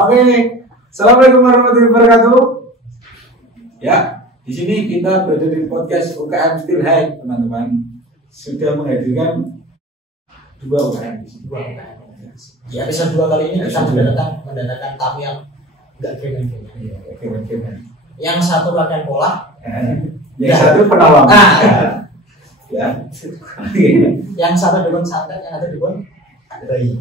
Oke, assalamualaikum warahmatullahi wabarakatuh. Ya, di sini kita berada di podcast UKM Still High, teman-teman. Sudah menghadirkan dua UKM. Di episode 2 kali ini kita mendatangkan tamu yang nggak keren-keren. Yang satu latihan pola, yang satu penolong. Ya. Yang satu dukun santet, yang satu dukun bayi.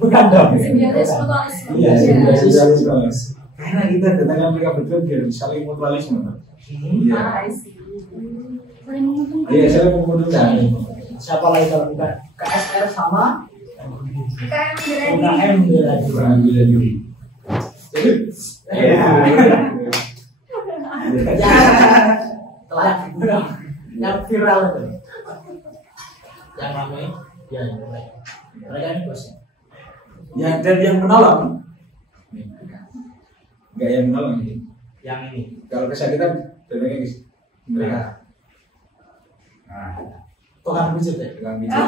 Bukan dong. Simbiosis mutualisme. Iya, simbiosis. Karena kita kedatangan mereka berdua biar saling mutualisme. Iya. Saling menguntungkan. Iya, saling menguntungkan. Siapa lagi kalau bukan KSR sama UKM bela diri. UKM bela diri. Telah yang viral itu, yang ramai, ya mereka ini bosnya. Ya, dan yang menolong. Enggak yang menolong ini. Yang ini. Kalau kesakitan, datangnya mereka. Nah, Tukang pijat ya. tukang pijat.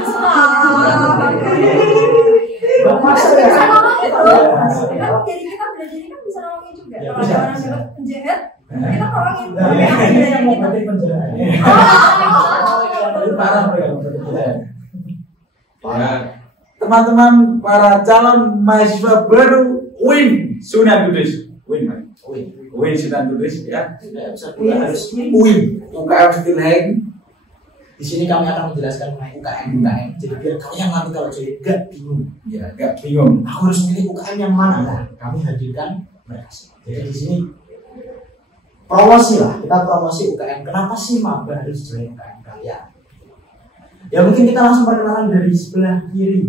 Jadi kita bela diri kan bisa nolongin juga. Ya, Kalau bisa, ada orang bisa. dapat penjahat, kita nolongin. Yang mau berarti penjara. Parah mereka penjara. Ya, teman-teman para calon mahasiswa baru UIN Sunan Kudus. UIN Sunan Kudus ya. Harus UIN UKM Still High. Di sini kami akan menjelaskan mengenai UKM. Jadi biar kalian nanti kalau jadi gak bingung. Ya, gak bingung. Aku harus milih UKM yang mana? Nah, kami hadirkan mereka. Jadi di sini promosi lah. Kita promosi UKM. Kenapa sih maba harus join UKM kalian? Ya mungkin kita langsung perkenalan dari sebelah kiri.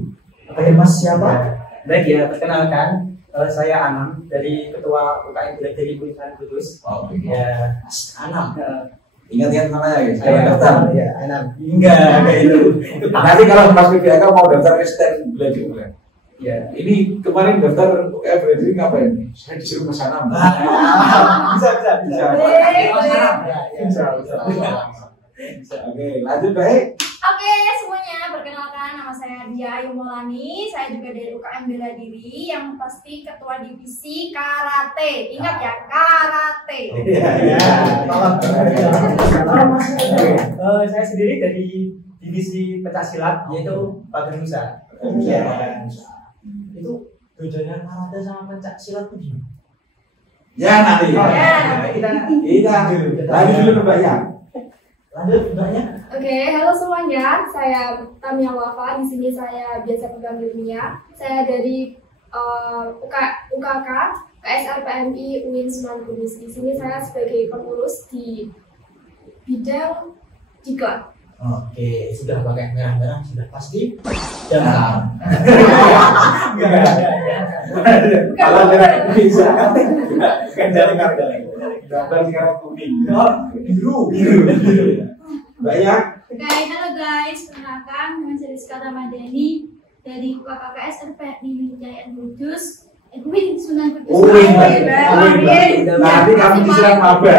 Oke, Mas siapa? Baik ya, perkenalkan saya Anam dari Ketua UKM Bela Diri Sunan Kudus. Oh, Ya, Mas Anam. ingat-ingat namanya guys. saya Daftar. ya Anam. Enggak, kayak itu. Nanti kalau Mas PBK mau daftar STM bela diri bukan? Ya, Ini kemarin daftar UKM bela diri ngapain nih? Saya disuruh ke sana. bisa. Oke, lanjut baik. Oke, semuanya perkenalkan nama saya Dia Ayu Maulani. Saya juga dari UKM Bela Diri yang pasti ketua divisi karate. Ingat ya, karate. saya sendiri dari divisi pencaksilat yaitu Paganusa. Itu bedanya karate sama pencak silat tuh gimana? Ya nanti. Kita Lanjut dulu ke Mbak Ya. Lanjut mbaknya. Oke, halo semuanya. Saya Tamia Wafa. Di sini saya biasa panggil Mia. Saya dari UKK KSR PMI UIN Sunan Kudus. Di sini saya sebagai pengurus di bidang diklat. Oke, sudah pakai merah-merah sudah pasti. Dan Kalau merah bisa. Kan jalan gambar sekarang kuning. Biru. Mbak Ya. Oke, halo guys. Perkenalkan, nama saya Rizka Ramadhani dari UKK KSR PMI UIN Kudus. UIN Sunan Kudus. Nanti kamu diserang maba.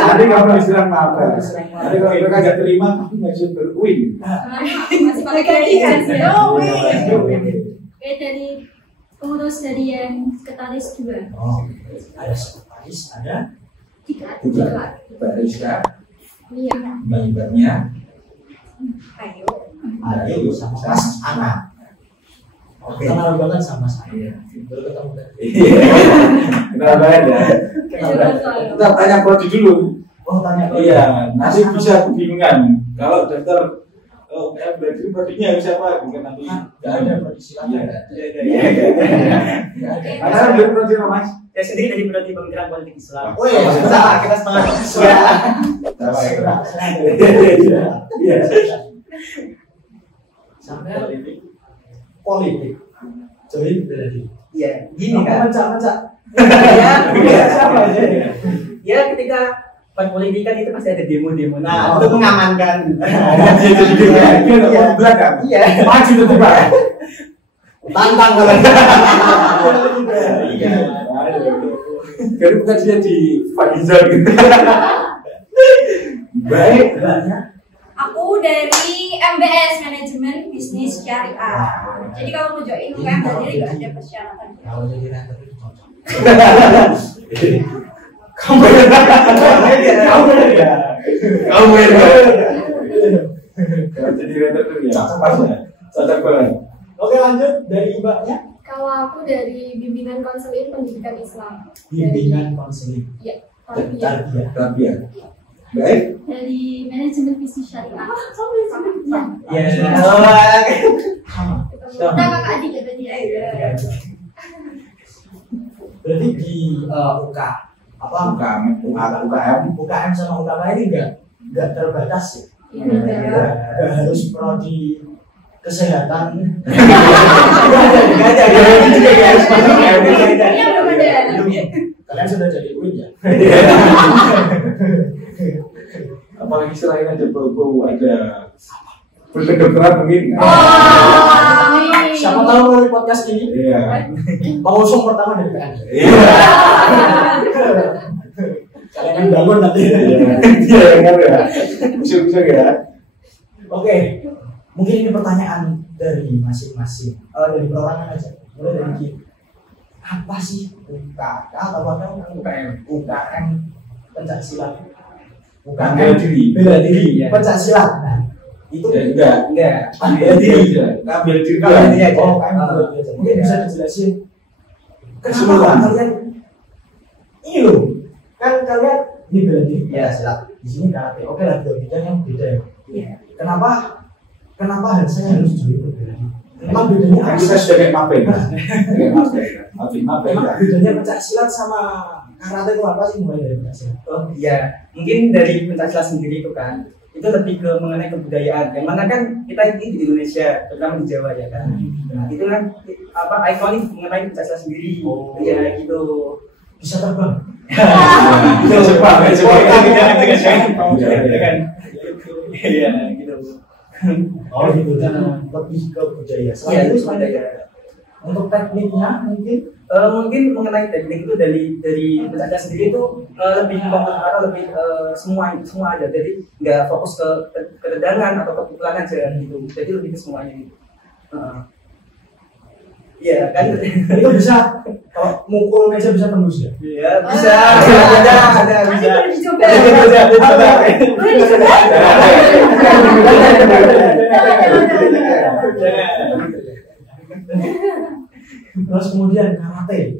Nanti kalau itu kagak terima, kamu masuk berwin. Masih pakai gajian sih. Oke, dari pengurus dari yang sekretaris juga. ada sekretaris, ada Diklat. Mbak Rizka, Iya. mbaknya, Ayo. Ayu sama Mas Ana. Oke. Kenal banget sama saya. Iya. Baru ketemu kan? Kenal banget ya. Kita tanya prodi dulu. Oh tanya. Iya, nanti bisa kebingungan. Kalau daftar kayak belajar prodinya harus apa? Bukan nanti nggak ada. prodi silat. Iya. Karena belum prodi apa Mas? saya sendiri dari Prodi Pemikiran Politik Islam. Oh iya, salah kita setengah. Iya. Sampai politik. Jadi bela diri. Iya, gini kan. Mencak. Ya, ketika perpolitikan itu pasti ada demo-demo. Nah, Untuk mengamankan. Belakang. Iya. Maju tuh Pak. Tantang kalau. Iya. Baru bukan dia di Fadizal gitu. Baik. Aku dari MBS Manajemen Bisnis bisnis syariah. Jadi kalau mau join UKM Belajar nggak ada persyaratan. Kalau jadi renter itu cocok. Kamu ya. Kalau jadi renter tuh ya. Pas ya. Cocok banget. Oke, lanjut dari Mbaknya. Kalau aku dari bimbingan konseling pendidikan Islam. Bimbingan konseling. Iya, tarbiyah. Tarbiyah. Tarbiyah. Baik. Dari manajemen bisnis syariah. Ya. Sama. Kita kakak adik ya tadi ya. Berarti di UK apa UKM sama UKK ini enggak terbatas ya? Iya, Enggak harus prodi kesehatan. Enggak ada. Iya, belum ada. Kalian sudah jadi UIN ya? Apalagi selain ada bau-bau ada kedokteran mungkin. Siapa tahu melalui podcast ini Iya. pengusung pertama dari PN. Iya. Kalian yang bangun nanti. Iya, benar ya. Bisa ya. Oke, mungkin ini pertanyaan dari masing-masing, dari perorangan aja. Mulai dari Ki. Apa sih UKK atau apa UKM pencak silat? Bela diri. Bela diri. Ya. Pencak silat. Nah, itu Enggak. bela diri. Bela diri. Bela diri aja. Oh, Mungkin bisa dijelasin Keseluruhan. kenapa kalian ini loh, kan kalian ini bela diri Ya. silat, di sini karate. Oke lah, dua bidang yang beda ya. Iya. Kenapa saya harus join bela diri? Emang bedanya Kan apa kita sih? sudah kayak mape. Mape. Emang bedanya pencak silat sama karate itu apa sih, mulai dari pencak silat? Oh iya, mungkin dari pencaksilat sendiri itu kan, itu lebih ke mengenai kebudayaan. Yang mana kan kita ini di Indonesia, terutama di Jawa ya kan. Nah, itu kan apa ikonik mengenai pencaksilat sendiri. Oh. Iya gitu. Bisa terbang. Coba. Iya gitu. Oh gitu, dan lebih ke budaya. Iya Selain itu itu, sebenarnya. untuk tekniknya mungkin Mungkin mengenai teknik itu dari pencaksilat sendiri itu lebih lebih semua aja. Jadi nggak fokus ke ketegangan atau kepukulan aja gitu. Jadi lebih ke semuanya gitu. Iya kan? itu bisa kalau mukul meja bisa tembus ya? Iya bisa. Ada bisa. Boleh dicoba. Boleh dicoba. Terus kemudian karate,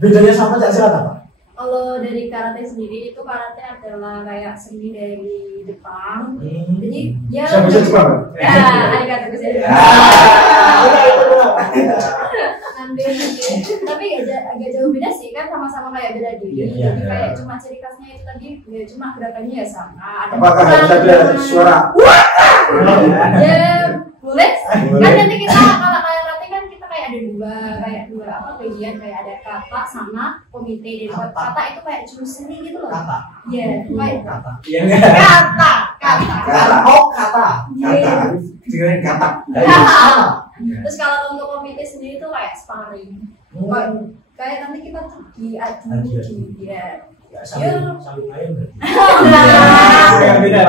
bedanya sama pencak silat apa? Kalau dari karate sendiri itu karate adalah kayak seni dari Jepang. Jadi ya Bisa Jepang. arigato gozaimasu. Nanti. Tapi agak jauh beda sih kan, sama-sama kayak bela diri. Iya. Jadi kayak cuma ciri khasnya itu tadi ya cuma gerakannya ya sama. Apakah harus ada suara? Ya boleh. Kan nanti kita kalau kayak karate kan kita kayak ada dua apa bagian, kayak ada kata sama komite. Dari kata itu kayak jurus seni gitu loh. Kata. Iya, kayak Kata. Iya enggak? kata. Oh kata. Iya. Dengan kata. Terus kalau untuk komite sendiri tuh kayak sparring. Kayak nanti kita tuh diadu ya. Ya, sambil main berarti. Beda.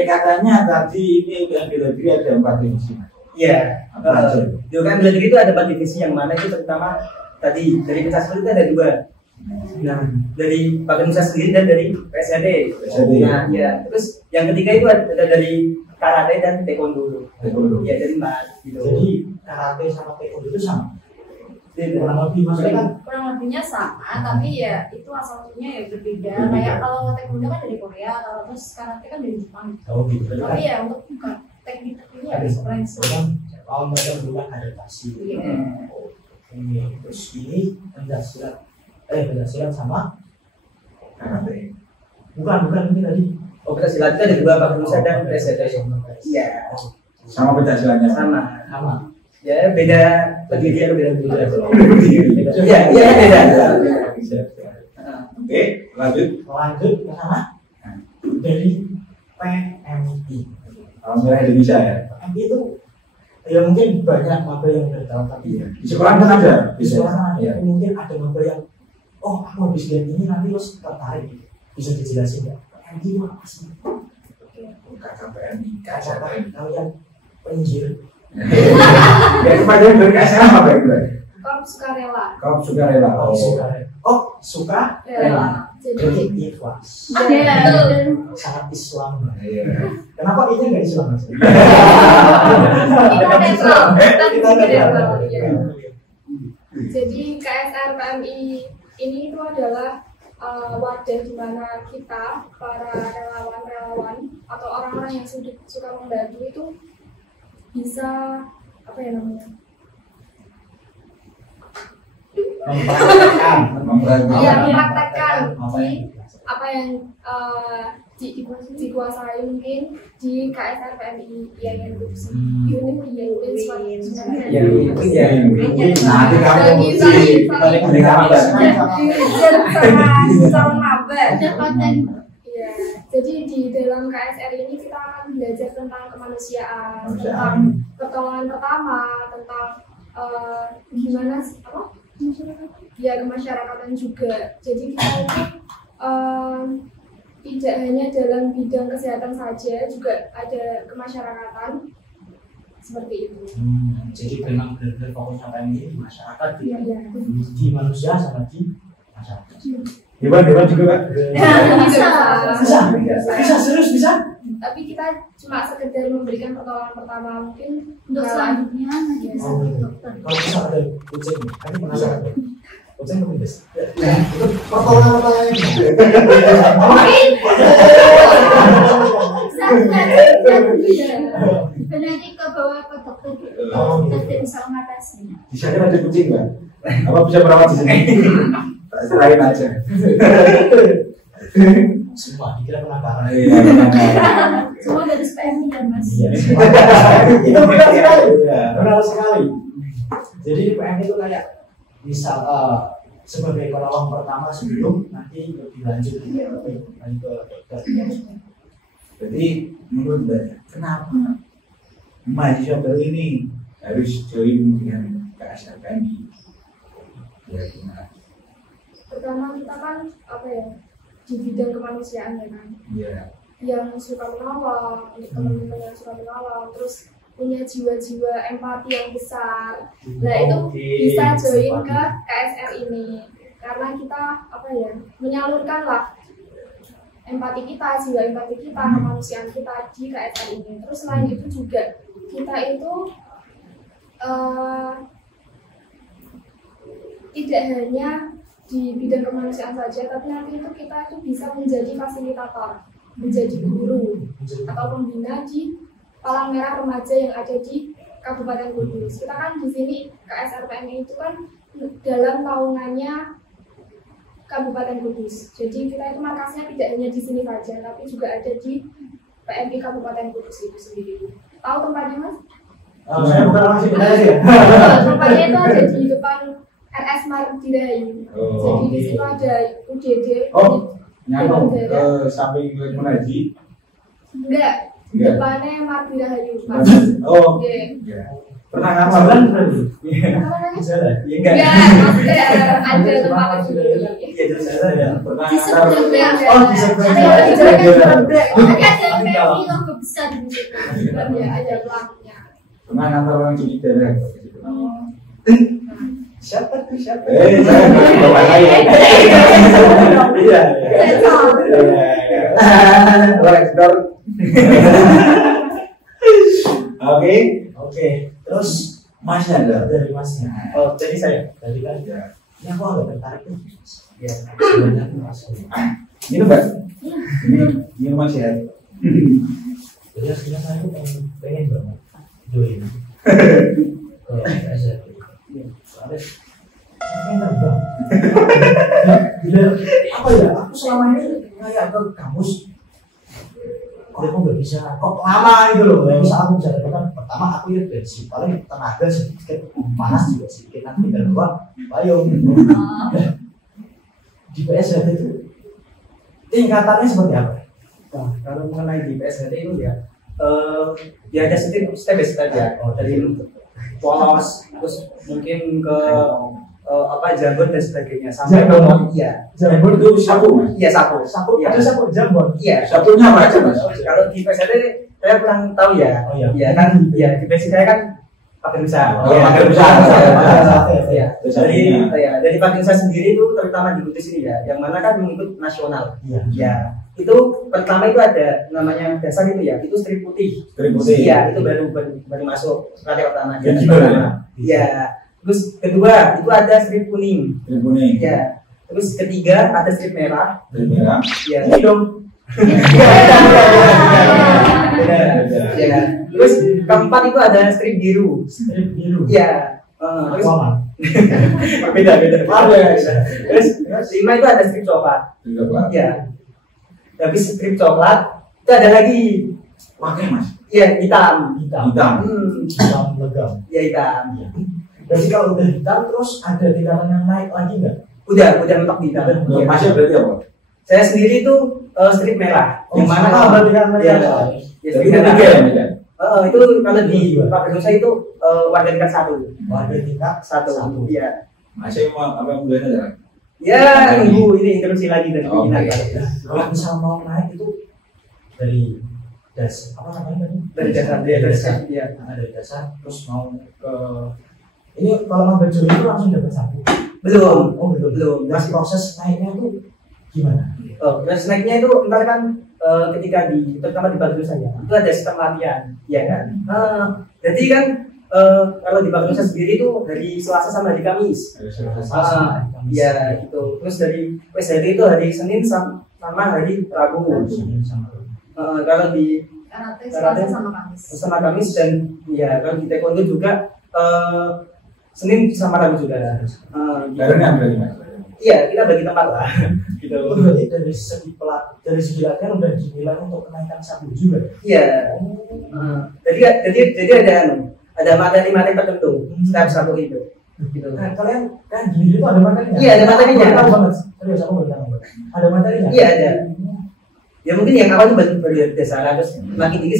Katanya tadi ini yang bela diri ada 4 divisi. Iya. Juga kan bela diri itu ada 4 divisi, yang mana itu terutama tadi dari pencaksilat itu ada 2. Nah, dari Badan Nusa sendiri dan dari PSAD. Nah, ya. Terus yang ketiga itu ada dari karate dan taekwondo. Ya, dari 4 gitu. Jadi karate sama taekwondo itu sama. Kurang lebih maksudnya kan Kurang lebihnya sama, tapi ya itu asal usulnya ya berbeda. Kayak kalau taekwondo kan dari Korea, kalau terus karate kan dari Jepang. oh gitu. Tapi ya untuk teknik-tekniknya ada sequence. Kalau mereka berdua adaptasi. Iya. Oke, terus ini pencak silat sama Karate. bukan ini tadi. Oh, pencaksilat itu ada 2, Badan Nusa dan PSAD. Iya. Sama pencaksilatnya. Sama. Ya, beda pendirian beda. Iya, beda. Oke, lanjut. Lanjut ke sana dari PMI. Kalau Merah Indonesia ya. PMI itu ya mungkin banyak maba yang udah tahu, tapi Di sekolah kan ada. di sekolah kan ada. Iya. Mungkin ada maba yang aku habis lihat ini nanti terus tertarik. Bisa dijelasin nggak? PMI itu apa sih? KKPMI, KSRPMI kalian penjir. Ya kepanjangan dari KSR apa itu? Korps Sukarela. Korps Sukarela. Oh, suka Rela. jadi Jadi ikhlas. Iya, betul. Sangat Islam. Iya. Kenapa ini nggak Islam? Mas? kita netral. Kita Netral. netral. Iya. Jadi KSRPMI ini itu adalah wadah di mana kita para relawan-relawan atau orang-orang yang suka membantu itu bisa apa ya namanya? Iya, mempraktekkan apa yang dikuasai mungkin di KSRPMI yang produksi unit Nanti kamu Iya, jadi di dalam KSR ini kita akan belajar tentang kemanusiaan, tentang pertolongan pertama, tentang gimana apa? Ya kemasyarakatan juga. Jadi kita itu tidak hanya dalam bidang kesehatan saja, juga ada kemasyarakatan seperti itu. Jadi memang benar-benar fokus KPMI di masyarakat, Iya. di manusia sama di masyarakat. Dewan juga Pak. Bisa serius bisa. Tapi kita cuma sekedar memberikan pertolongan pertama mungkin Untuk selanjutnya nanti bisa Oh, ke gitu. dokter. Kalau bisa ada kucing, kan penasaran. Kucing kemudian. Itu pertolongan Nanti ke bawah ke dokter Oh, kita gitu. bisa mengatasinya. Di sana ada kucing Pak. Apa bisa merawat di sini? Tak serahin aja. Semua dikira penangkaran. Iya. Semua dari PMI ya mas. Itu benar sekali. Iya. Benar sekali. Jadi di PMI itu kayak misal sebagai penolong pertama sebelum nanti lebih lanjut ke dokter. Jadi menurut Mbak, kenapa mahasiswa baru ini harus join dengan KSRPMI? Ya gimana? pertama kita kan apa ya di bidang kemanusiaan ya kan, Iya. yang suka menolong, teman-teman yang suka menolong, terus punya jiwa-jiwa empati yang besar. Nah itu bisa join ke KSR ini karena kita apa ya menyalurkan lah empati kita, jiwa empati kita, kemanusiaan kita di KSR ini. Terus selain itu juga kita itu tidak hanya di bidang kemanusiaan saja, tapi nanti itu kita itu bisa menjadi fasilitator, menjadi guru atau pembina di Palang Merah Remaja yang ada di Kabupaten Kudus. Kita kan di sini KSRPMI itu kan dalam naungannya Kabupaten Kudus. Jadi kita itu markasnya tidak hanya di sini saja, tapi juga ada di PMI Kabupaten Kudus itu sendiri. Tahu tempatnya Mas? Saya bukan orang sini ya. Tempatnya itu ada di depan RS Martirahayu. Oh, Jadi di oke. situ ada UGD. Oh, nyambung Dewan ke Daerah. samping Lukman Haji. Enggak, Enggak. depannya Martirahayu. Oh, Oke. iya. Pernah ngapa? Jalan berarti. Apa namanya? Jalan. Iya enggak? Enggak, maksudnya ada tempat lagi. Iya terus jalan ya. Pernah Di ngantar? seberang Oh, di seberang ada jalan. ada PMI logo besar di situ. Ya, ada pelakunya. Pernah ngantar orang jadi daerah. Siapa tuh siapa? Jangan bawa saya. Iya. Rektor. Oke. Oke, terus Mas ada. dari masnya. Oh jadi saya. Tadi kan Ya. ini aku agak tertarik tuh. Ya. Sebenarnya mas. Ini Mbak. Ini Mas ya. Jadi akhirnya saya tuh pengen banget join ke PSR. Soalnya pengen terbang. Gila, apa ya? Aku selama ini kayak ke kampus. Kok aku nggak bisa? Kok lama gitu loh? Yang bisa aku bisa lakukan. Pertama aku ya basic, paling tenaga sedikit, panas juga sedikit. Nanti tinggal doang, payung. Di PSR itu tingkatannya seperti apa? Nah, kalau mengenai di PSHD itu ya, ya ada step by step ya. Oh, Dari polos, terus mungkin ke jambon dan sebagainya sampai Jambon? iya Jambon itu sapu mas. iya sapu Sapu, Iya. ada sapu jambon. iya Sapunya apa aja mas? kalau di PSD saya kurang tahu ya Oh, iya. iya kan iya di PSD saya kan pakai besar Oh, pakai besar. iya Besarnya. dari pakai besar sendiri itu terutama di Kudus ini ya yang mana kan mengikut nasional Iya. ya itu pertama itu ada namanya dasar itu ya itu strip putih Strip putih. iya itu baru masuk materi pertama Yang gimana? iya terus kedua itu ada strip kuning Strip kuning. ya terus ketiga ada strip merah Strip merah. ya Ini dong. ya terus keempat itu ada strip biru Strip biru. ya terus Aquaman. beda terus lima itu ada strip coklat Juga pak. ya habis strip coklat itu ada lagi Pakai mas. ya hitam Hitam. Hitam. Hitam legam. ya hitam Berarti kalau udah hitam terus ada tingkatan yang naik lagi nggak? udah mentok di hitam Untuk Ya. masnya berarti apa? Saya sendiri itu strip merah yang mana berarti kan ya, mereka. ya Jadi strip merah ketiga ya Medan. itu kalau di Pak Nusa itu warga tingkat satu Warga tingkat satu iya Masnya mau apa yang mulai aja? ya nunggu ini interupsi lagi dari Oh, pimpinan oke. Kalau misal mau naik itu dari apa namanya tadi? dari dasar ya Dari dasar terus mau ke ini kalau mau baju itu langsung dapat sapu. belum Oh belum. masih Proses naiknya tuh gimana? terus naiknya itu ntar kan ketika terutama di Batu Nusa ya itu ada sistem latihan ya kan jadi kan kalau di Batu Nusa sendiri itu hari Selasa sama hari Kamis ya gitu terus dari PSHD itu hari Senin sama hari Rabu kalau di Karate Selasa sama Kamis. sama Kamis dan ya kalau di Taekwondo juga Senin sama Rabu juga gitu. Barengan berarti mas. Iya kita bagi tempat lah gitu Oh, berarti dari segi latihan udah dinilai untuk kenaikan sapu juga. iya jadi ada materi-materi tertentu setiap satu itu gitu. Nah, kalian kan gini itu ada materinya. Iya, ada materinya. Aku tahu banget. Serius aku baru tahu. Ada materinya. Iya, ada. Ya mungkin yang awal itu baru dasar terus makin tinggi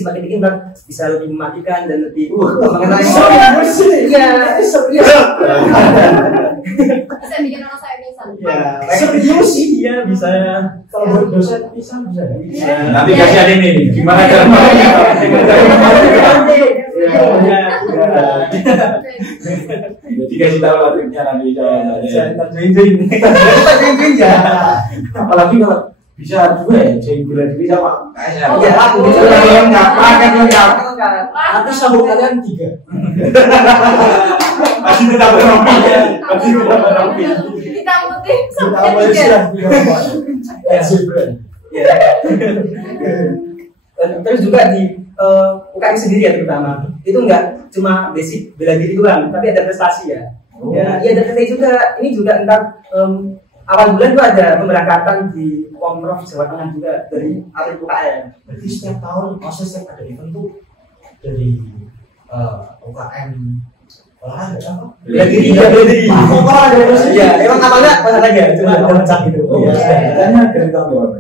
bisa lebih mematikan dan lebih mengenai iya Bisa bikin anak saya pingsan. ya Serius sih. iya bisa Kalau buat dosen bisa nggak? Nanti kasih ada ini gimana cara Jadi kasih tahu lah triknya nanti ya apalagi kalau bisa juga ya join bela diri sama KSR. Oh, iya aku Itu lengkap, paket lengkap. Nanti sabuk kalian 3. Masih tetap berompi ya. Masih tetap berompi. Kita putih Kita sampai Malaysia. tiga. ya terus juga di UKM sendiri ya terutama itu nggak cuma basic bela diri doang tapi ada prestasi ya ya iya ada prestasi juga ini juga entar awal bulan itu ada pemberangkatan di Pemprov Jawa Tengah juga dari atlet UKM. Berarti setiap tahun setiap ada event tuh dari UKM olahraga apa? Bela diri, ya bela diri. Olahraga terus. Iya, emang awalnya olahraga, cuma Cuma pecah gitu. Iya. Katanya dari tahun berapa?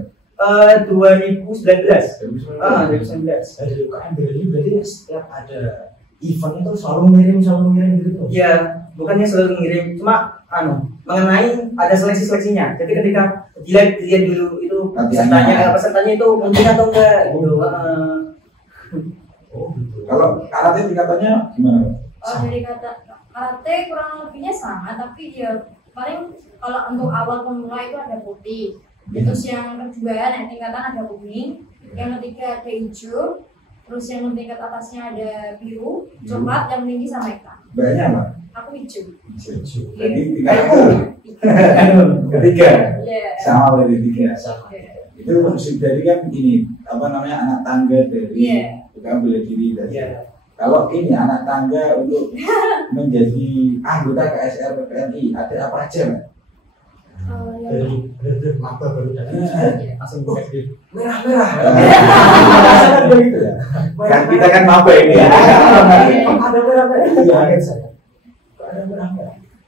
2019. 2019. Dari UKM bela diri berarti setiap ada event itu selalu ngirim gitu tuh. Iya, bukannya selalu mengirim, cuma mengenai ada seleksinya. Jadi ketika dilihat dulu itu pesertanya itu mungkin atau enggak gitu. Oh gitu. Kalau karate tingkatannya gimana? Dari kata karate kurang lebihnya sama, tapi ya paling kalau untuk awal pemula itu ada putih, terus yang kedua naik tingkatan ada kuning, yang ketiga ada hijau, terus yang tingkat atasnya ada biru, coklat, yang tinggi sama hitam. Banyak lah. Aku hijau. Jadi tingkatan ketiga. Iya. Sama berarti tiga. Iya. Itu maksud dari kan ini apa namanya anak tangga dari Iya. bukan bela diri tadi. Iya. Kalau ini anak tangga untuk menjadi anggota KSR PPNI ada apa aja, Mbak? Dari mata baru datang langsung buka di merah. Begitu ya. Kan kita kan maba ini ya. Ada merah. Iya, saya. Ada merah.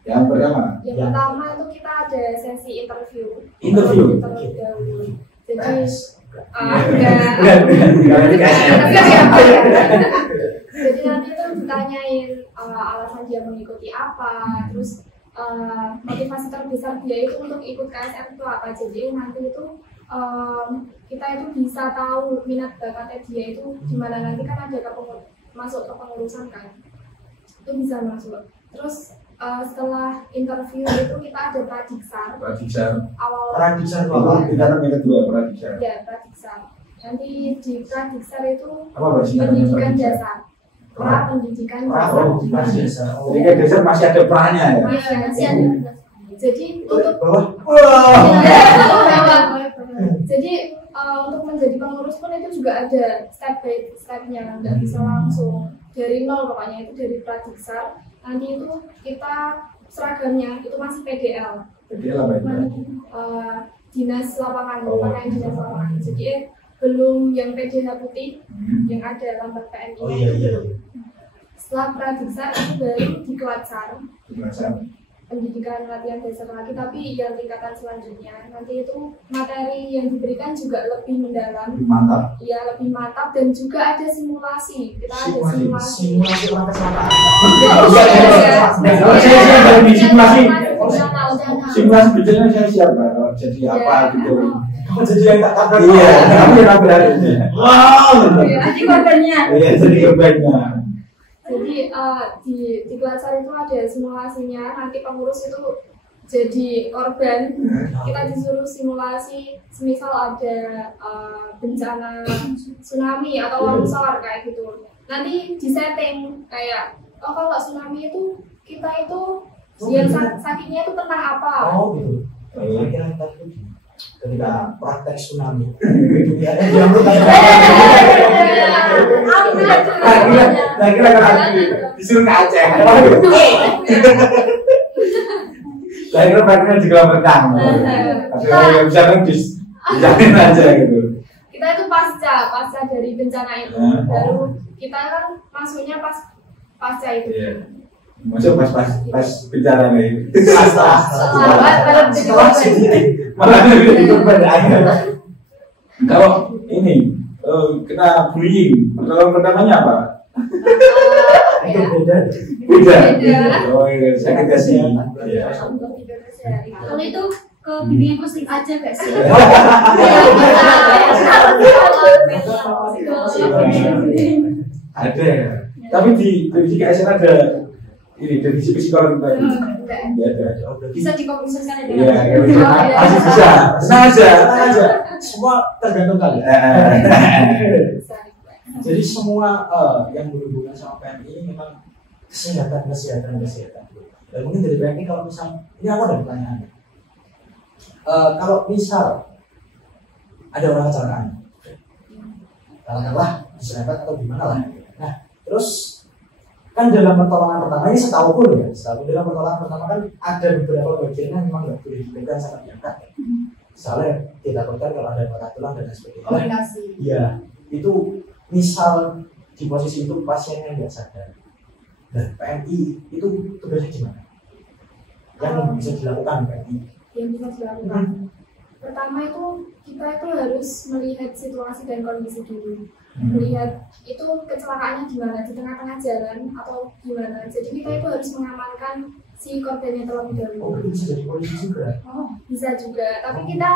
Yang pertama, Yang pertama itu kita ada sesi interview. Interview? Terlebih dahulu. Jadi jadi nanti tuh ditanyain alasan dia mengikuti apa, terus motivasi terbesar dia itu untuk ikut KSR itu apa. Jadi nanti itu kita itu bisa tahu minat bakatnya dia itu gimana. Nanti kan ada masuk ke pengurusan kan, itu bisa masuk. Terus setelah interview itu kita ada pradiksar awal Pradiksar itu tingkatan yang kedua, pradiksar. ya pradiksar. Nanti di pradiksar itu Apa singkatannya pendidikan pradiksar? dasar, pendidikan dasar. Pendidikan dasar masih ada pra-nya ya. Iya, masih ada. Jadi untuk bawah. jadi untuk menjadi pengurus pun itu juga ada step by stepnya, nggak bisa langsung dari nol. Pokoknya itu dari pradiksar. Nanti itu kita seragamnya itu masih PDL. PDL apa itu? Dinas lapangan, pakaian dinas lapangan. Jadi belum yang PDH putih yang ada lambat PMI. Oh iya. Setelah pradiksar itu baru dikelatsar. Dikelatsar. Pendidikan latihan dasar lagi, tapi yang tingkatan selanjutnya nanti itu materi yang diberikan juga lebih mendalam, Mantap. ya lebih mantap, dan juga ada simulasi. Kita ada simulasi. Simulasi orang kesalahan. Saya baru di simulasi. Simulasi. Simulasi berjalan saya siap Pak. Jadi apa gitu. Kamu jadi yang tak tabrak. Iya, kamu yang nabrak. Wow. Jadi korbannya. Iya, jadi korbannya. Jadi di Kelasar itu ada simulasinya. Nanti pengurus itu jadi korban. Kita disuruh simulasi, semisal ada bencana tsunami atau longsor kayak gitu. Nanti disetting kayak, oh kalau tsunami itu kita itu yang sakitnya itu tentang apa? Oh gitu. Saya kira tadi ketika praktek tsunami. Saya kira kalau disuruh ke Aceh. Saya kira prakteknya di kolam renang. Tapi kalau yang bisa kan dijamin aja gitu. Kita itu pasca dari bencana itu. Baru kita kan masuknya pasca itu. Iya. Masuk pas bencana nih. Malah lebih korban aja. Kalau ini kena bullying, pertolongan pertamanya apa? Itu beda. Beda. Oh iya, sakit kasih. Iya. Kalau itu ke bimbingan posting aja gak sih? Ada. Tapi di KSN ada ini divisi psikolog tadi. Enggak ada. Bisa dikomunikasikan Iya, masih bisa. Tenang aja. Semua tergantung kalian. Jadi semua yang berhubungan sama PMI memang kesehatan. Dan mungkin dari PMI kalau misal, ini aku ada pertanyaan. Kalau misal ada orang kecelakaan, katakanlah diserempet atau gimana lah. Nah, terus kan dalam pertolongan pertama ini setahu dalam pertolongan pertama kan ada beberapa bagian yang memang nggak boleh dipegang sama diangkat. Misalnya ditakutkan kalau ada patah tulang dan lain sebagainya. komunikasi. Iya, itu misal di posisi itu pasiennya nggak sadar. Nah, PMI itu tugasnya gimana? Yang bisa dilakukan PMI? Yang bisa dilakukan. Pertama itu kita itu harus melihat situasi dan kondisi dulu. Melihat itu kecelakaannya gimana, di tengah-tengah jalan atau gimana. Jadi kita itu harus mengamankan si korbannya terlebih dahulu. Oh, itu bisa jadi polisi juga. Oh, bisa juga. Tapi kita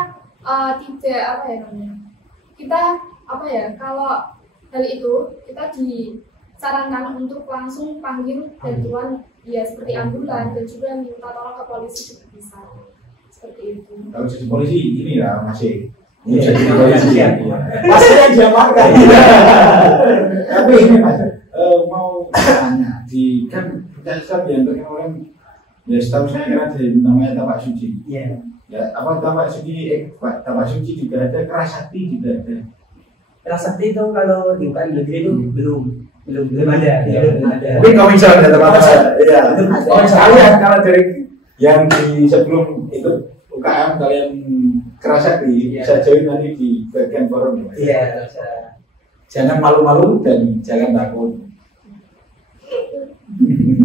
tidak apa ya namanya. Kita apa ya, kalau hal itu kita disarankan untuk langsung panggil bantuan ya seperti ambulan dan juga minta tolong ke polisi juga bisa. Seperti itu. Kalau jadi polisi ini ya masih Iya. jadi polisi ya. Masih yang diamankan. Tapi ini Mas, mau tanya di kan dasar yang orang ya setahu saya ada namanya tapak suci. Iya. Ya apa tapak suci? Tapak suci juga ada, keras sakti juga ada. Sakti itu kalau di UKM negeri itu belum ada. Tapi kalau misalnya ada tapak ya. Kalau misalnya kalau dari yang di sebelum itu UKM kalian keras sakti bisa join nanti di bagian forum. Iya. Jangan malu-malu dan jangan takut.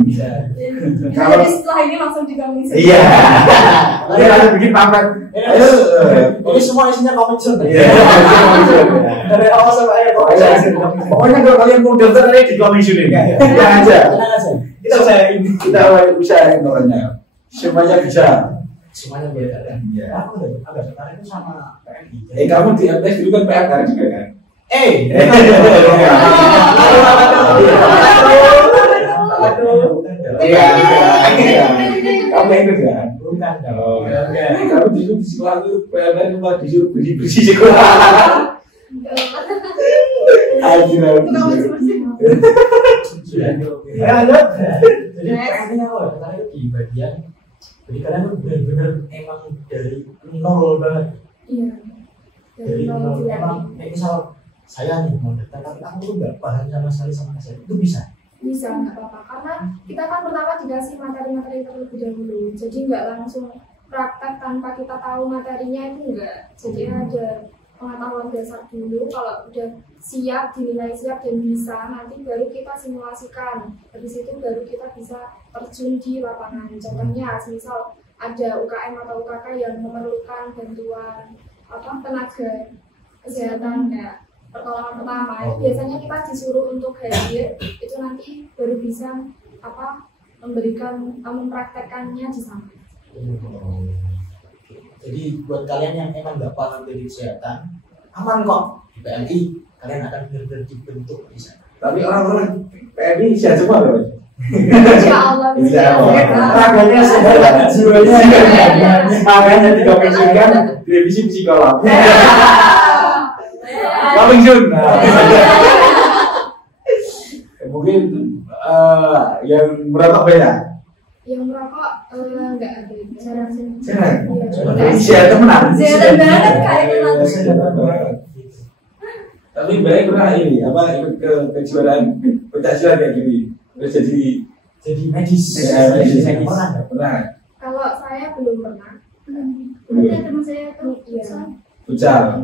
Bisa. Jadi setelah ini langsung dikomunikasikan. Iya. Kita harus bikin pamflet. Ayo. Ini semua isinya komentar. Iya. Dari awal sampai akhir. Pokoknya kalau kalian mau daftar nanti di komisioner. Tenang aja. Tenang aja. Kita usahain orangnya. Semuanya bisa. Semuanya beda kan? Iya. Aku agak tertarik itu sama PMI. Kamu di MTS dulu kan PMK juga kan? Iya. Kamu itu kan? Bukan. Oh, kamu dulu di sekolah itu PMK cuma disuruh bersih sekolah. Akhirnya. Ya, ada. Jadi PMI aku tertarik di bagian. Jadi kalian tuh benar-benar emang dari nol banget. Iya. Dari nol emang misal saya nih mau daftar tapi aku tuh nggak paham sama sekali sama SN itu bisa. Bisa, nggak apa-apa. Karena kita kan pertama dikasih materi-materi terlebih dahulu. Jadi nggak langsung praktek tanpa kita tahu materinya itu enggak. Jadi ada pengetahuan dasar dulu. Kalau udah siap, dinilai siap dan bisa, nanti baru kita simulasikan. Habis itu baru kita bisa terjun di lapangan. Contohnya, misal ada UKM atau UKK yang memerlukan bantuan tenaga kesehatan ya. Pertolongan pertama itu biasanya kita disuruh untuk hadir, itu nanti baru bisa mempraktekkannya di sana. Jadi buat kalian yang emang nggak paham dari kesehatan, aman kok di PMI kalian akan benar-benar dibentuk di sana. Tapi orang-orang PMI sehat semua loh. Insya Allah bisa. Raganya sehat, jiwanya sehat. Makanya dikomensikan divisi psikolog. Coming soon. Mungkin yang merokok beda. Yang merokok enggak ada. Jarang sih. Jarang. Iya. Sehat temenan. Sehat banget kayaknya. Tapi baik pernah ini ikut ke kejuaraan pencaksilat kayak gini. Terus Jadi medis. medis. Pernah. Kalau saya belum pernah. Ada teman saya tuh Futsal.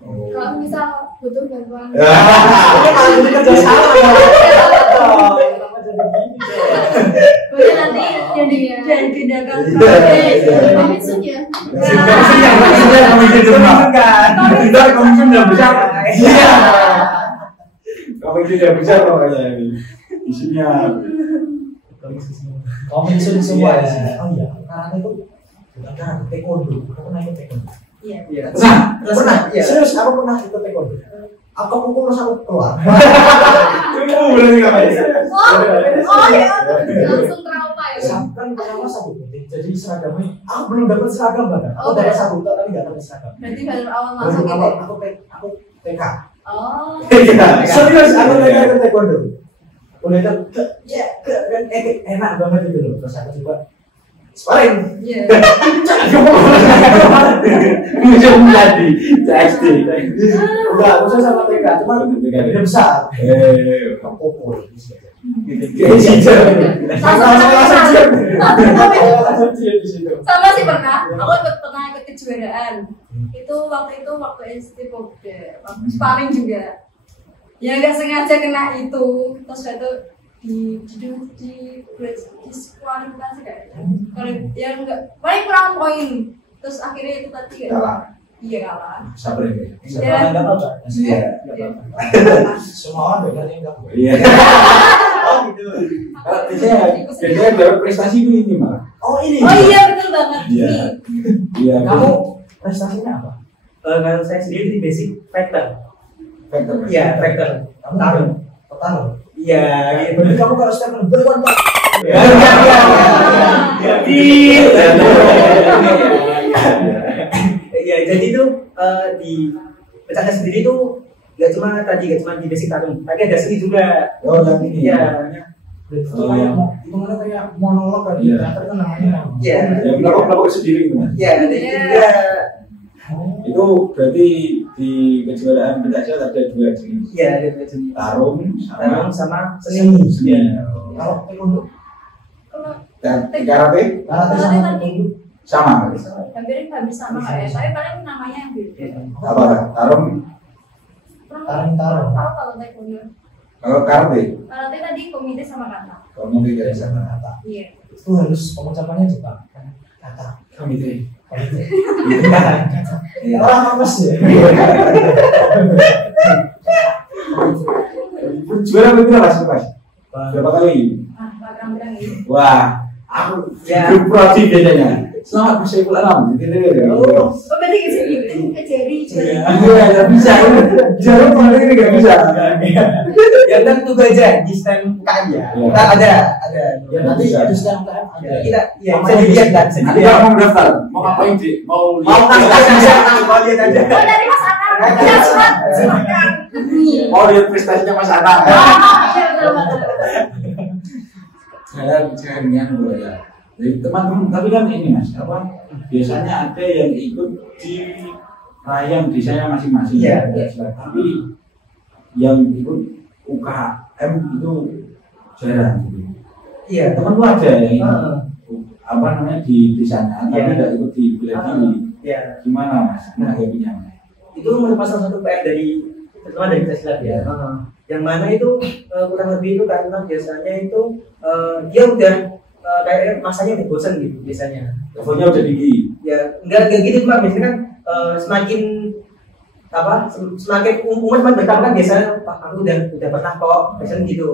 Kalau misal butuh bantuan, Ini kerja sama ya. boleh nanti jadi tindakan pamit sun ya. Kita komisioner yang besar. Iya. Komisioner yang besar pokoknya ini. Isinya Komensun semua ya. Oh iya, karena itu bukan karena taekwondo, aku pernah ikut taekwondo. Iya. Pernah. Iya. Serius, aku pernah ikut taekwondo. Aku pukul terus aku keluar. berarti ngapain? Oh iya. langsung trauma ya. Kan pertama satu penting, jadi seragamnya aku belum dapat seragam bahkan. Aku dapat satu tapi nggak dapat seragam. Berarti baru awal Baru masuk awal gitu. aku TK. Oh. Serius, aku TK ke taekwondo. Udah itu, ya, kan enak banget gitu loh. Terus aku coba sparring. Iya. Muncul tadi, CXD. Enggak, aku sama TK, cuma beda besar. Aku pukul. Sama sih pernah. Aku pernah ikut kejuaraan. Itu waktu NCT Popda, waktu sparring juga. Ya nggak sengaja kena itu, terus itu diskualifikasi kayaknya. Kalau ya nggak, paling kurang poin. Terus akhirnya itu tadi Kalah. Iya kalah. Sabar ya. Setelah enggak apa-apa. Iya. Semua orang beda yang enggak. Iya. Oh gitu. Biasanya dapat prestasi itu ini malah. Oh ini. Oh iya betul banget. Iya. Iya. Kamu prestasinya apa? Kalau saya sendiri di basic factor. Factor. Iya, factor. Kamu tarung. Petarung. Iya, gitu. Berarti kamu kalau statement berwan Pak. Ya, jadi itu di pecahnya sendiri itu nggak cuma di basic tarung, tapi ada seni juga. Oh, yang ini. Iya. Itu kayak hitungannya kayak monolog kan. Iya. Teater kan namanya. Iya. Yang melakukan sendiri kan. Iya, ada juga. Itu berarti di kejuaraan pencaksilat ada dua jenis. Iya, ada juga jenis. Tarung Tarung sama sama seni. seni. Iya. Kalau taekwondo, Kalau Karate karate sama taekwondo. sama. hampir sama kayak, tapi paling namanya yang beda. Apa? Tarung. Tarung. Tahu kalau taekwondo. Kalau karate, Karate tadi komite sama kata. kalau mau tidak Sama sama. kata. Iya. Itu harus pengucapannya Jepang. Kata. Komite. Orang apa sih? Juara berapa sih Mas? Berapa kali? Bahkan Wah, aku Ya. grup prodi biasanya. Selamat bersyukur alam. Gitu ya. Oh, berarti gitu jari. Iya, nggak bisa. Jarum paling ini nggak bisa. Ya kan tunggu aja di stand kaya. Ya. Nah, ada. Ya nanti itu sekarang kan ada. Kita ya Mau bisa dilihat kan. Nanti kalau mau daftar, mau ngapain sih? Mau Mau lihat aja, mau lihat aja. Oh, dari Mas Anam. Ya, silakan. mau lihat prestasinya Mas Anam. Iya, betul. Jangan bu ya. Jadi teman-teman, tapi kan ini Mas, apa? Biasanya ada yang ikut di rayang desanya masing-masing. Iya. Tapi yang ikut UKM itu jarang. Gitu. Iya, Teman lu ada yang ikut, Heeh. apa namanya di desanya, tapi Iya. tidak ikut di bela diri. ya. Gimana Mas? Menanggapinya? Itu merupakan salah satu PR dari terutama dari Tesla ya. Yang mana itu kurang lebih itu karena biasanya itu dia udah kayak masanya udah bosan gitu biasanya. Levelnya udah tinggi. Ya enggak gitu Pak, biasanya kan semakin apa semakin umur semakin bertambah kan biasanya Pak aku udah pernah kok biasanya gitu.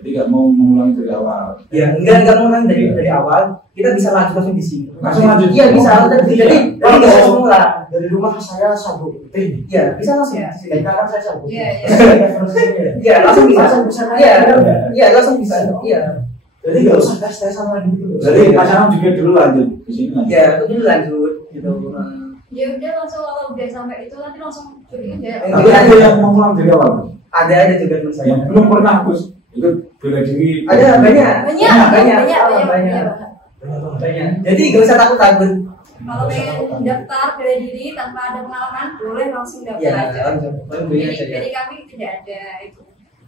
Jadi nggak mau mengulangi dari awal. Ya enggak mau kan dari awal kita bisa langsung di sini. Langsung lanjut. Iya bisa jadi Kalau nggak usah mengulang. dari rumah saya sabuk tim. Iya bisa langsung. Iya. Kita kan saya sabuk. Iya, iya. Iya langsung bisa. Langsung bisa. Iya iya langsung bisa. Iya. Jadi nggak usah tes-tesan lagi dulu. Jadi Mas Anam juga dulu lanjut di sini lanjut. Ya itu dulu lanjut gitu. Ya udah langsung kalau udah sampai itu nanti langsung join aja. Tapi ada yang mengulang dari awal. Ada juga teman saya. Yang belum pernah Gus itu bela diri. Ada banyak. Banyak. Banyak. Jadi gak usah takut. Kalau pengen daftar bela diri tanpa ada pengalaman boleh langsung daftar Ya, aja. paling banyak saja. Dari kami tidak ada itu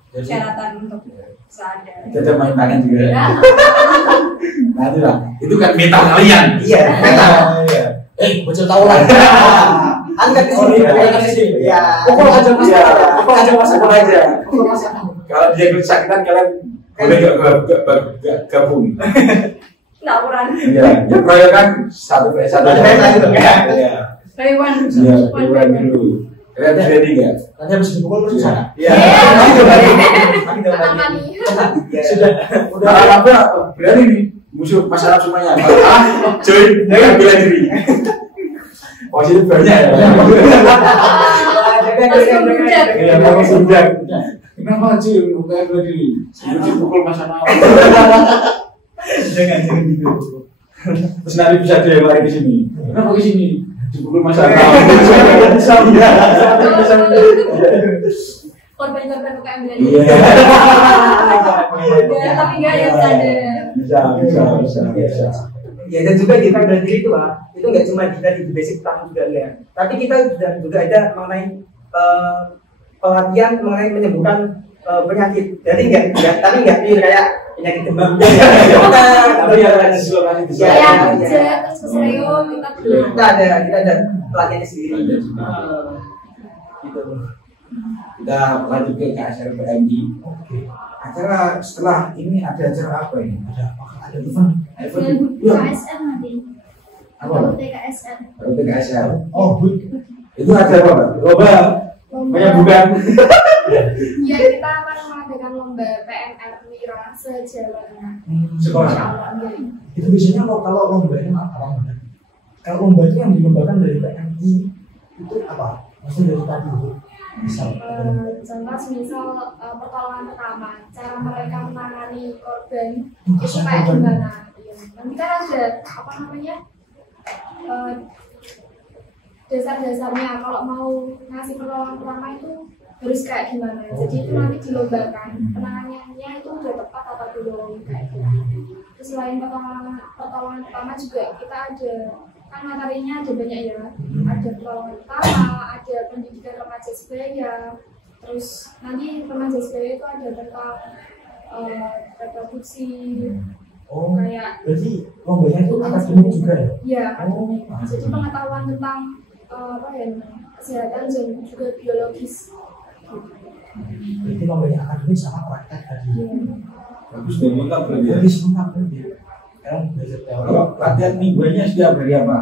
Jadi syaratan untuk bisa ada. kita ada main tangan juga. Ya. Nah itu lah. Itu kan mental kalian. Iya. Iya. Bocil tahu lah. Angkat ke Oh, sini. iya. Angkat ke sini. Ya. Pukul aja Mas. Iya. Pukul aja Mas. Pukul aja. Pukul Mas. Kalau dia kesakitan kalian boleh nggak gabung. Tawuran. Iya. Ya proyek kan 1 vs 1. 1 vs 1. Iya. Taiwan. Iya. Taiwan dulu. Kalian ready nggak? Nanti habis dipukul terus sana. Iya. Kata mani. Sudah. Udah apa? Berani nih. Musuh masalah semuanya. Join dengan bela diri. Oh, itu banyak ya. Iya, kamu sudah. Kenapa sih bukan bela diri? Sebelum pukul Mas Anam. Jangan gitu. Terus nanti bisa dia yang lari di sini. Kenapa ke sini? Dipukul Mas Anam. Korban-korban UKM bela Iya. diri. Ya, tapi enggak ya sadar. Bisa. Ya dan juga kita bela diri itu Pak, itu nggak cuma kita di basic tahu juga ya. Tapi kita juga ada mengenai pelatihan mengenai menyembuhkan penyakit. Jadi tapi nggak kayak penyakit demam. Tapi ya masih bisa. Saya kerja terus kesereo kita Kita ada pelatihannya sendiri. Gitu. Kita lanjut ke KSR PMI. Acara setelah ini ada acara apa ini? Ada apa? Ada event. Event. Iya. KSN nanti. Apa? TKSN. Baru ke KSR. Oh, bu. Itu ada apa, Pak? Lomba penyambutan. Ya, kita akan mengadakan lomba PMR Mira se-Jawa Tengah. Sekolah. Insyaallah, ya. Itu biasanya kalau lombanya apa? Kalau lomba itu yang dilombakan dari PMI itu apa? Maksudnya dari tadi itu misal. Contoh semisal pertolongan pertama, cara mereka menangani korban itu kayak gimana? Iya. Nanti kan ada apa namanya dasar-dasarnya kalau mau ngasih pertolongan pertama itu harus kayak gimana? Jadi itu nanti dilombakan penanganannya itu udah tepat atau belum kayak gitu. Terus selain pertolongan pertama juga kita ada kan materinya ada banyak ya, ada pertolongan pertama, ada pendidikan remaja sebaya, terus nanti remaja sebaya itu ada tentang reproduksi, Oh, kayak berarti lombanya itu akademik juga ya? ya Oh, jadi pengetahuan tentang apa ya kesehatan dan juga biologis. berarti lombanya akademik sama praktek tadi. Bagus dan lengkap berarti ya. Jadi lengkap berarti. Sekarang belajar teori. Kalau latihan mingguannya setiap hari apa?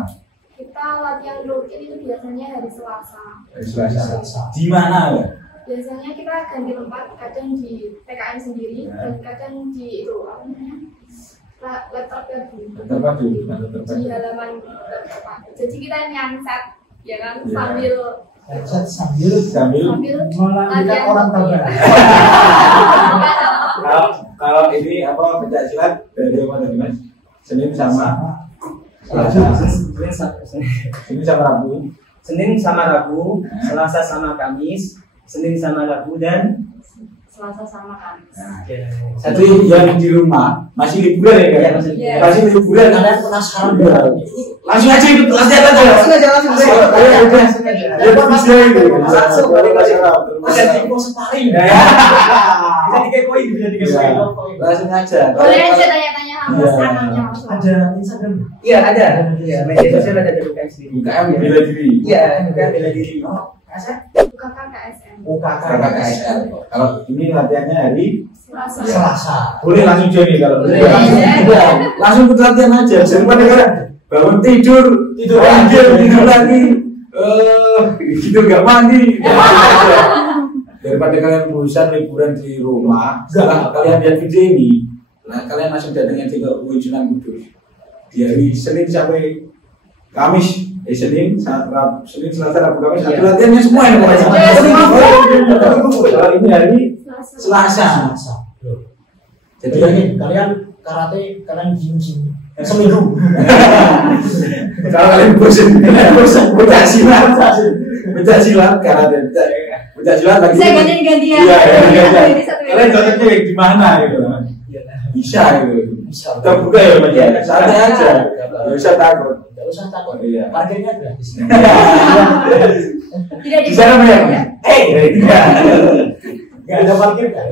Kita latihan rutin itu biasanya hari Selasa. Hari Selasa. Di mana ya? biasanya kita ganti tempat, kadang di PKN sendiri dan kadang di itu apa namanya laptop di halaman apa. Jadi kita nyanset ya kan sambil melanjutkan orang tua. Kalau ini apa pencak silat dari mana nih Mas? Senin sama Rabu. Senin sama Rabu, Selasa sama Kamis, Senin sama Rabu dan Selasa sama Kamis. Jadi yang di rumah masih liburan ya kan? Masih liburan. Kalian penasaran Langsung aja ikut latihan aja. Langsung aja. Langsung aja. Boleh aja tanya-tanya sama anaknya langsung. Ada Instagram? Iya ada. Iya media sosial ada dari UKM sendiri. UKM bela diri. Iya UKM bela diri. UKK KSM. KSM. Kalau ini latihannya hari Selasa. boleh langsung join kalau boleh. Boleh. Langsung ikut latihan aja. Daripada kan bangun tidur lagi. Gitu nggak mandi. Daripada kalian bosan liburan di rumah, setelah kalian lihat video ini, nah kalian langsung datangin ke UIN Sunan Kudus di hari Senin sampai Kamis. Senin, Selasa, Rabu, Kamis. Ada latihannya semua ini pokoknya. Ini hari Selasa. Jadi kalian karate, kalian gym seminggu. Kalau kalian bosan pencak silat karate. Pencak silat lagi. Saya ganti-gantian. Iya. Kalian cocoknya yang di mana gitu? Bisa gitu. Kita buka ya Mas. Santai aja. Enggak usah takut. Iya. Parkirnya gratis. Tidak Di sana banyak. Enggak ada parkir kan?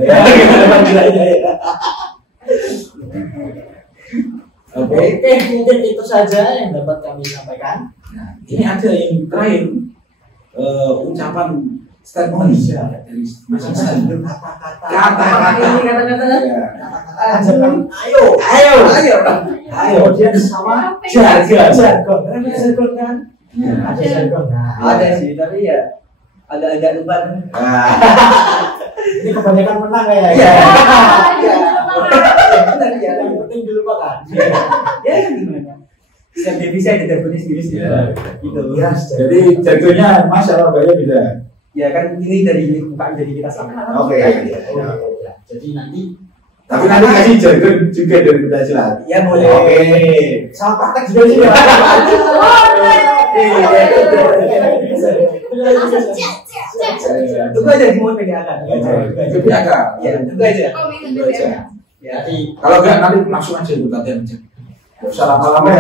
Oke. Mungkin itu saja yang dapat kami sampaikan. Nah, ini ada yang terakhir ucapan statement dari masing-masing. Kata-kata. Ajarkan ayo dia sama jargon kan? Ada jargon. Ada sih tapi ya agak lupa. Ini kebanyakan menang ya. Iya. Benar ya, yang penting dilupakan. Ya gimana? Setiap divisi ada jargonnya sendiri sih. Gitu. Jadi jargonnya Mas sama Mbaknya beda. Ya kan ini dari UKM jadi kita sama. Oke. Jadi nanti Tapi nanti kasih jargon juga dari pencak silat. Ya boleh. Oke. sama praktek juga sih. Tunggu aja di mau PDA kan. Itu PDA. Ya, tunggu aja. Tunggu aja. Ya. Kalau enggak nanti langsung aja ikut latihan aja. Enggak usah lama-lama.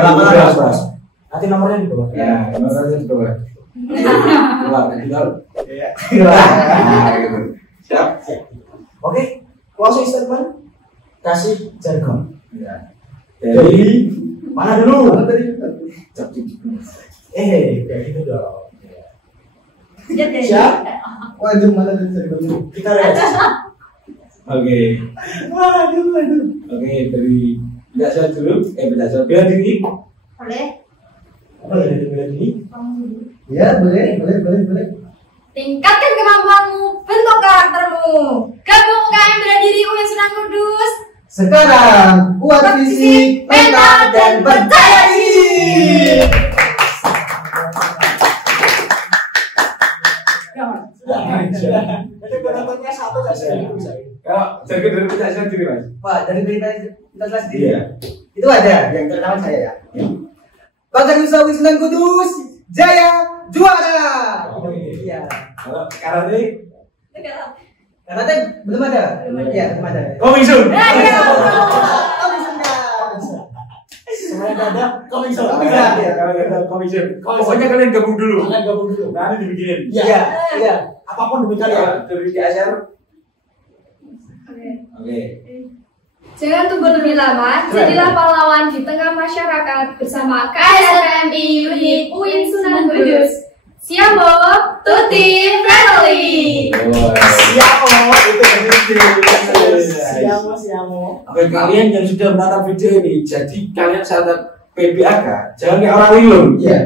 Nanti nomornya di bawah. Ya, nomornya di bawah. Keluar. Iya. Siap. Oke, closing statement kasih jargon. Ya. Dari Mana dulu? Kayak gitu dong. Siap? Waduh mana dari jargon. Kita lihat. Oke. Oke, dari tidak saya dulu. Tidak saya bela diri. Boleh. Apa dari bela diri? Ya boleh. Tingkatkan kemampuanmu, bentuk karaktermu. Gabung UKM bela diri UIN Sunan Kudus. Sekarang kuat fisik, mental dan percaya diri. Jadi penontonnya satu saja. Kalau jargon dari pencak silat diri Mas. Pak dari berita kita sendiri. Iya. Itu ada yang terkenal saya ya. Bangsa Nusa UIN Sunan Kudus jaya juara. Iya. Kalau karate Karena belum ada. Iya belum ada. coming soon. Semuanya ada coming soon. Kalau ada coming soon. Pokoknya kalian gabung dulu. Kalian gabung dulu. Nanti dibikinin. Iya. Apapun demi kalian. Dari KSR. Oke. Jangan tunggu lebih lama, jadilah pahlawan di tengah masyarakat bersama KSRPMI Unit UIN Sunan Kudus. Siamo, tutti, friendly. Siamo. Oke, kalian yang sudah menonton video ini, jadi kalian saat PBAK jangan kayak orang linglung. Iya.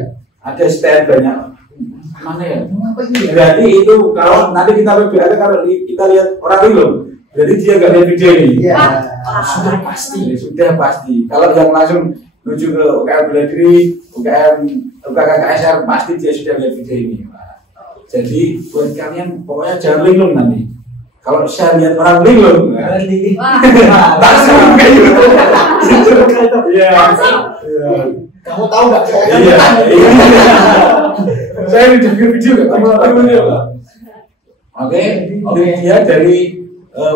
Ada stand banyak Mana ya? Apa ini ya? Berarti itu kalau nanti kita PBL kalau kita lihat orang ini loh, jadi dia nggak lihat video ini. Iya. Sudah pasti. Sudah pasti. Kalau yang langsung menuju ke UKM Beladiri, UKM KSR pasti dia sudah lihat video ini. Jadi buat kalian pokoknya jangan linglung nanti. Kalau saya lihat orang linglung, Wah, langsung kayak gitu. Iya. Kamu tahu nggak saya? Iya. Saya di video nggak tahu video. Oke, itu dia dari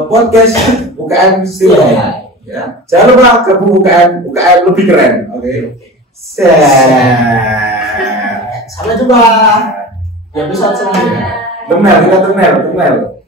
podcast UKM Still High. Ya, jangan lupa gabung UKM lebih keren. Oke. Sampai jumpa di episode selanjutnya. Thumbnail, kita thumbnail. Thumbnail.